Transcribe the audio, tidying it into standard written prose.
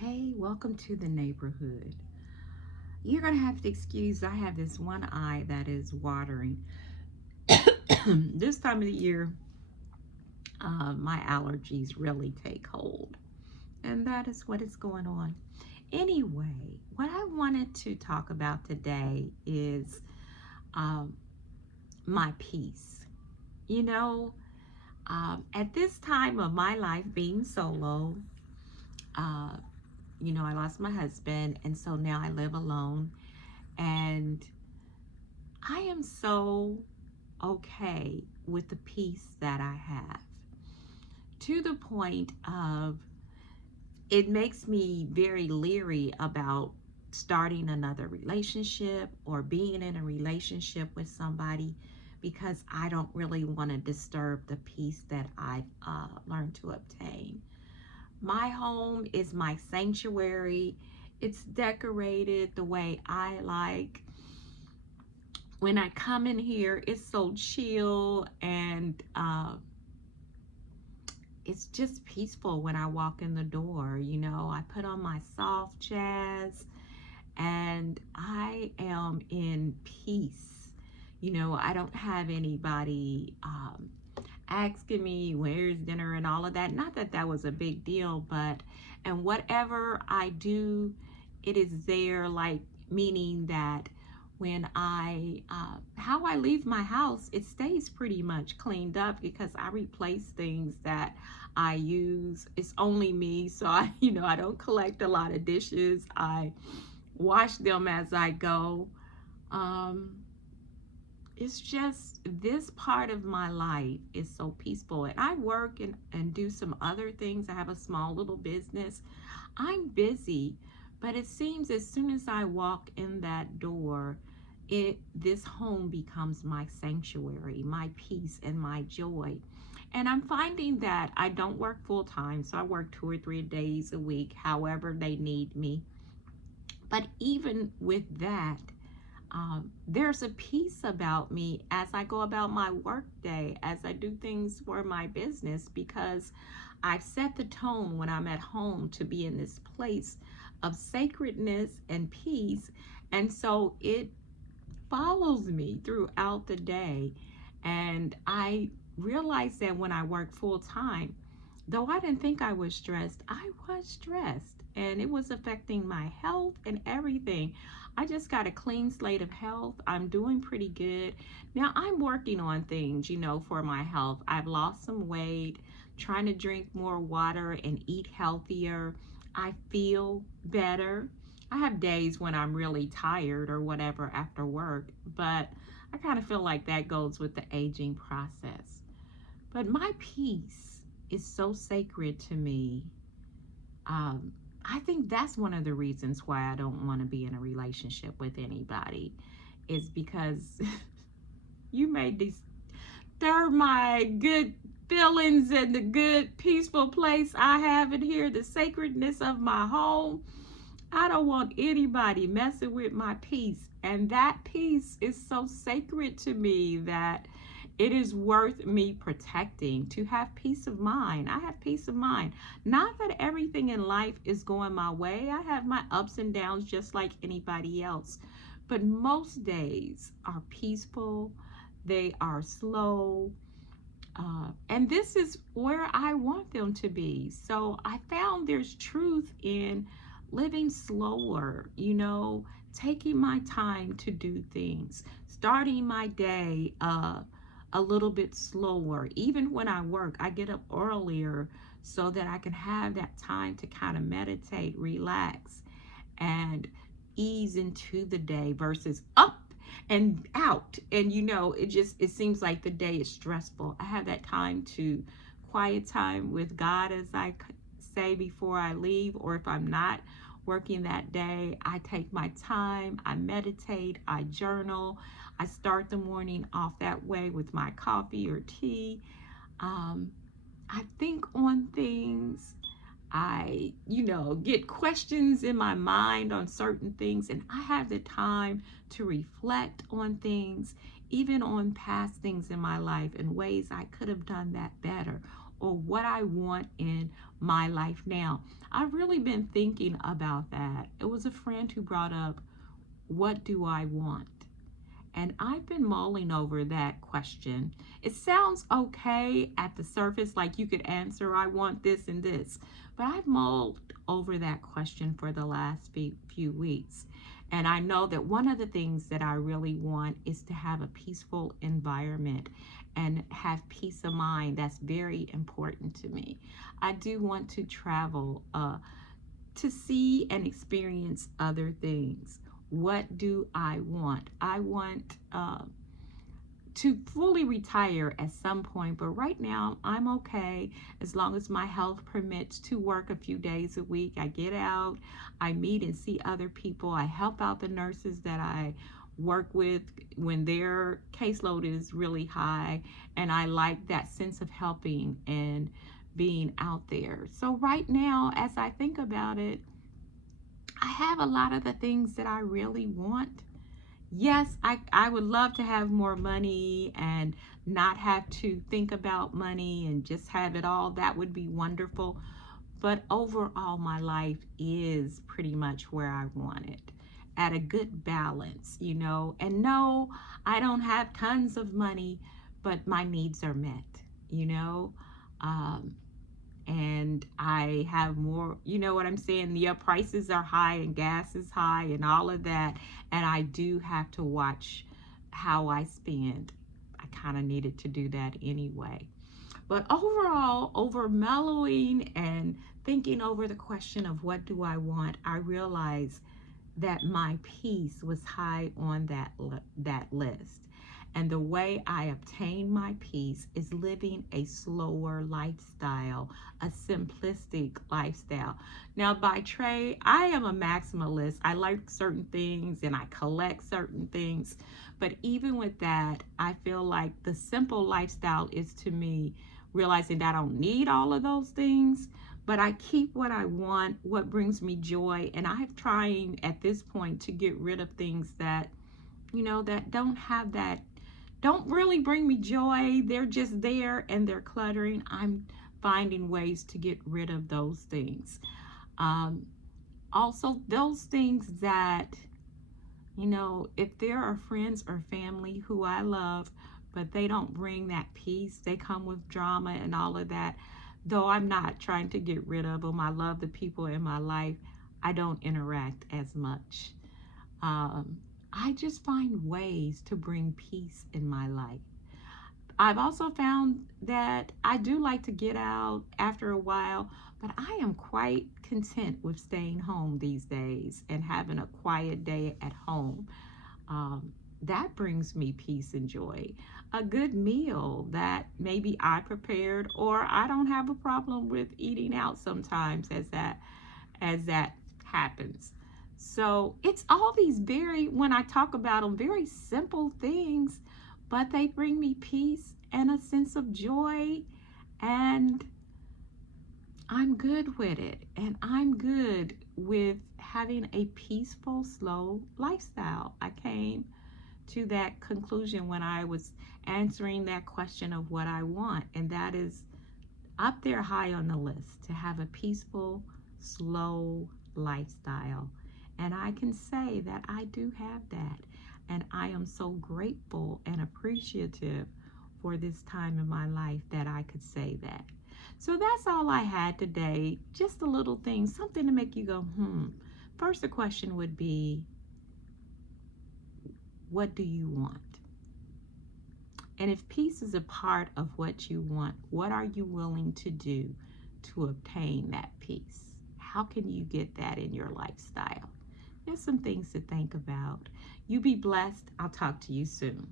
Hey, welcome to the neighborhood. You're going to have to excuse, I have this one eye that is watering. This time of the year, my allergies really take hold, and that is what is going on. Anyway, what I wanted to talk about today is um, my peace. You know, at this time of my life being solo, uh, I lost my husband, and so now I live alone. And I am so okay with the peace that I have, to the point of it makes me very leery about starting another relationship or being in a relationship with somebody, because I don't really want to disturb the peace that I've learned to obtain. My home is my sanctuary. It's decorated the way I like. When I come in here, it's so chill, and it's just peaceful when I walk in the door. I put on my soft jazz and I am in peace. I don't have anybody asking me where's dinner and all of that. Not that that was a big deal, but, and whatever I do, it is there, like, meaning that when how I leave my house, it stays pretty much cleaned up because I replace things that I use. It's only me, so I don't collect a lot of dishes. I wash them as I go. Um, it's just, this part of my life is so peaceful. And I work and do some other things. I have a small little business. I'm busy, but it seems as soon as I walk in that door, this home becomes my sanctuary, my peace, and my joy. And I'm finding that I don't work full time, so I work 2 or 3 days a week, however they need me. But even with that, there's a peace about me as I go about my work day, as I do things for my business, because I've set the tone when I'm at home to be in this place of sacredness and peace. And so it follows me throughout the day. And I realized that when I work full time, though I didn't think I was stressed, I was stressed, and it was affecting my health and everything. I just got a clean slate of health. I'm doing pretty good. Now I'm working on things, for my health. I've lost some weight, trying to drink more water and eat healthier. I feel better. I have days when I'm really tired or whatever after work, but I kind of feel like that goes with the aging process. But my peace is so sacred to me. Um, I think that's one of the reasons why I don't want to be in a relationship with anybody, is because you may disturb my good feelings and the good peaceful place I have in here, the sacredness of my home. I don't want anybody messing with my peace. And that peace is so sacred to me that it is worth me protecting, to have peace of mind. I have peace of mind. Not that everything in life is going my way. I have my ups and downs just like anybody else. But most days are peaceful, they are slow. And this is where I want them to be. So I found there's truth in living slower, taking my time to do things, starting my day a little bit slower. Even when I work, I get up earlier so that I can have that time to kind of meditate, relax, and ease into the day versus up and out. And it seems like the day is stressful. I have that time to quiet time with God, as I say, before I leave, or if I'm not working that day, I take my time, I meditate, I journal, I start the morning off that way with my coffee or tea. um, I think on things. I, get questions in my mind on certain things, and I have the time to reflect on things, even on past things in my life and ways I could have done that better, or what I want in my life now? I've really been thinking about that. It was a friend who brought up, what do I want? And I've been mulling over that question. It sounds okay at the surface, like you could answer, I want this and this. But I've mulled over that question for the last few weeks. And I know that one of the things that I really want is to have a peaceful environment and have peace of mind. That's very important to me. I do want to travel to see and experience other things. What do I want? I want to fully retire at some point, but right now I'm okay as long as my health permits to work a few days a week. I get out, I meet and see other people, I help out the nurses that I work with when their caseload is really high, and I like that sense of helping and being out there. So right now, as I think about it, I have a lot of the things that I really want. Yes, I would love to have more money and not have to think about money and just have it all. That would be wonderful. But overall, my life is pretty much where I want it, at a good balance, you know. And no, I don't have tons of money, but my needs are met, you know. Um, and I have more, you know what I'm saying? Yeah, prices are high and gas is high and all of that. And I do have to watch how I spend. I kind of needed to do that anyway. But overall, over mellowing and thinking over the question of what do I want, I realized that my peace was high on that list. And the way I obtain my peace is living a slower lifestyle, a simplistic lifestyle. Now, by trade, I am a maximalist. I like certain things and I collect certain things. But even with that, I feel like the simple lifestyle is, to me, realizing that I don't need all of those things, but I keep what I want, what brings me joy. And I'm trying at this point to get rid of things that, you know, that don't really bring me joy. They're just there and they're cluttering. I'm finding ways to get rid of those things. Um, Also, those things that, you know, if there are friends or family who I love, but they don't bring that peace, they come with drama and all of that, though I'm not trying to get rid of them, I love the people in my life, I don't interact as much. Um, I just find ways to bring peace in my life. I've also found that I do like to get out after a while, but I am quite content with staying home these days and having a quiet day at home. That brings me peace and joy. A good meal that maybe I prepared, or I don't have a problem with eating out sometimes as that happens. So it's all these when I talk about them, very simple things, but they bring me peace and a sense of joy, and I'm good with it. And I'm good with having a peaceful, slow lifestyle. I came to that conclusion when I was answering that question of what I want, and that is up there high on the list, to have a peaceful, slow lifestyle. And I can say that I do have that. And I am so grateful and appreciative for this time in my life that I could say that. So that's all I had today. Just a little thing, something to make you go, First, the question would be, what do you want? And if peace is a part of what you want, what are you willing to do to obtain that peace? How can you get that in your lifestyle? There's some things to think about. You be blessed. I'll talk to you soon.